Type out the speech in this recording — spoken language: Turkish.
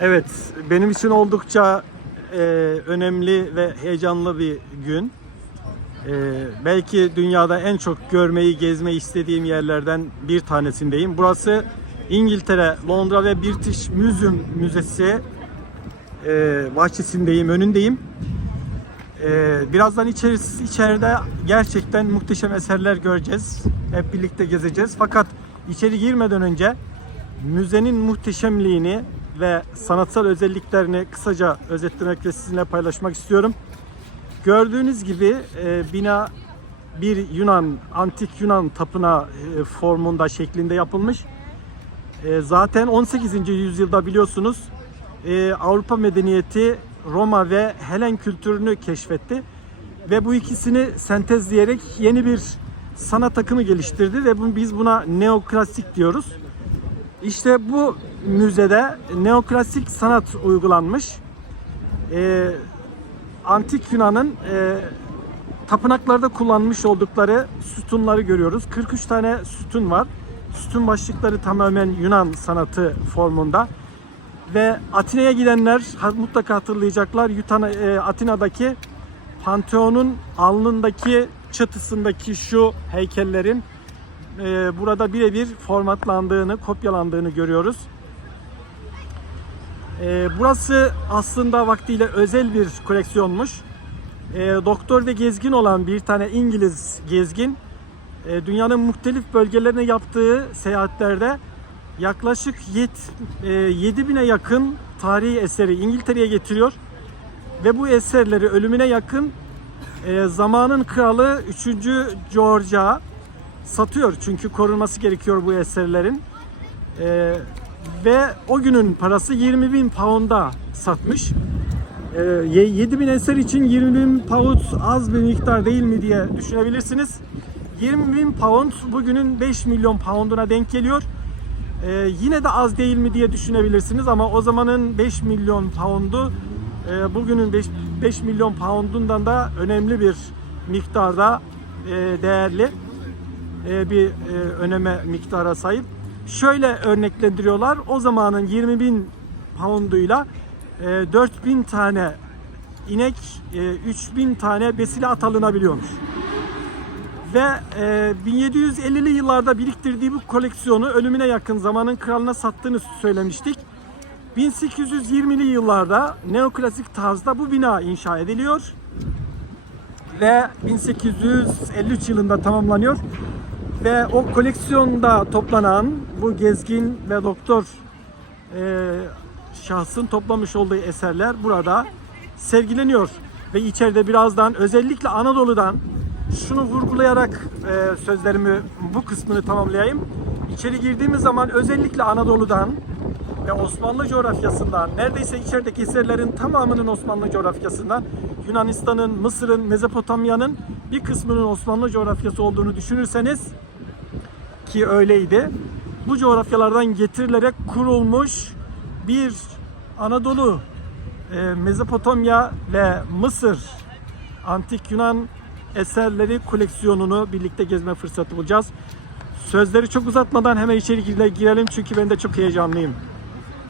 Evet, benim için oldukça e, önemli ve heyecanlı bir gün. E, belki dünyada en çok görmeyi, gezmeyi istediğim yerlerden bir tanesindeyim. Burası İngiltere, Londra ve British Museum Müzesi e, bahçesindeyim, önündeyim. E, birazdan içerisi, içeride gerçekten muhteşem eserler göreceğiz. Hep birlikte gezeceğiz. Fakat içeri girmeden önce müzenin muhteşemliğini ve sanatsal özelliklerini kısaca özetlemek ve sizinle paylaşmak istiyorum. Gördüğünüz gibi e, bina bir Yunan, antik Yunan tapınağı e, formunda şeklinde yapılmış. E, zaten 18. yüzyılda biliyorsunuz e, Avrupa medeniyeti Roma ve Helen kültürünü keşfetti. Ve bu ikisini sentezleyerek yeni bir sanat akımı geliştirdi ve biz buna neoklasik diyoruz. İşte bu müzede neoklasik sanat uygulanmış. Ee, Antik Yunan'ın e, tapınaklarda kullanmış oldukları sütunları görüyoruz. 43 tane sütun var. Sütun başlıkları tamamen Yunan sanatı formunda. Ve Atina'ya gidenler mutlaka hatırlayacaklar. Yutan, e, Atina'daki Pantheon'un alnındaki çatısındaki şu heykellerin e, burada birebir formatlandığını, kopyalandığını görüyoruz. E, burası aslında vaktiyle özel bir koleksiyonmuş. E, doktor ve gezgin olan bir tane İngiliz gezgin e, dünyanın muhtelif bölgelerine yaptığı seyahatlerde yaklaşık yet, e, 7000'e yakın tarihi eseri İngiltere'ye getiriyor ve bu eserleri ölümüne yakın e, zamanın kralı 3. George'a satıyor çünkü korunması gerekiyor bu eserlerin. E, ve o günün parası 20 bin pound'a satmış. E, 7 bin eser için 20 bin pound az bir miktar değil mi diye düşünebilirsiniz. 20 bin pound bugünün 5 milyon pound'una denk geliyor. E, yine de az değil mi diye düşünebilirsiniz ama o zamanın 5 milyon pound'u e, bugünün 5, 5 milyon pound'undan da önemli bir miktarda e, değerli e, bir e, öneme miktara sahip. Şöyle örneklendiriyorlar. O zamanın 20 bin pounduyla e, 4 bin tane inek, e, 3 bin tane besile at alınabiliyormuş. Ve e, 1750'li yıllarda biriktirdiği bu koleksiyonu ölümüne yakın zamanın kralına sattığını söylemiştik. 1820'li yıllarda neoklasik tarzda bu bina inşa ediliyor ve 1853 yılında tamamlanıyor. Ve o koleksiyonda toplanan bu gezgin ve doktor e, şahsın toplamış olduğu eserler burada sergileniyor. Ve içeride birazdan özellikle Anadolu'dan şunu vurgulayarak e, sözlerimi bu kısmını tamamlayayım. İçeri girdiğimiz zaman özellikle Anadolu'dan ve Osmanlı coğrafyasından, neredeyse içerideki eserlerin tamamının Osmanlı coğrafyasından, Yunanistan'ın, Mısır'ın, Mezopotamya'nın bir kısmının Osmanlı coğrafyası olduğunu düşünürseniz ki öyleydi. Bu coğrafyalardan getirilerek kurulmuş bir Anadolu, e, Mezopotamya ve Mısır antik Yunan eserleri koleksiyonunu birlikte gezme fırsatı bulacağız. Sözleri çok uzatmadan hemen içeri girelim çünkü ben de çok heyecanlıyım.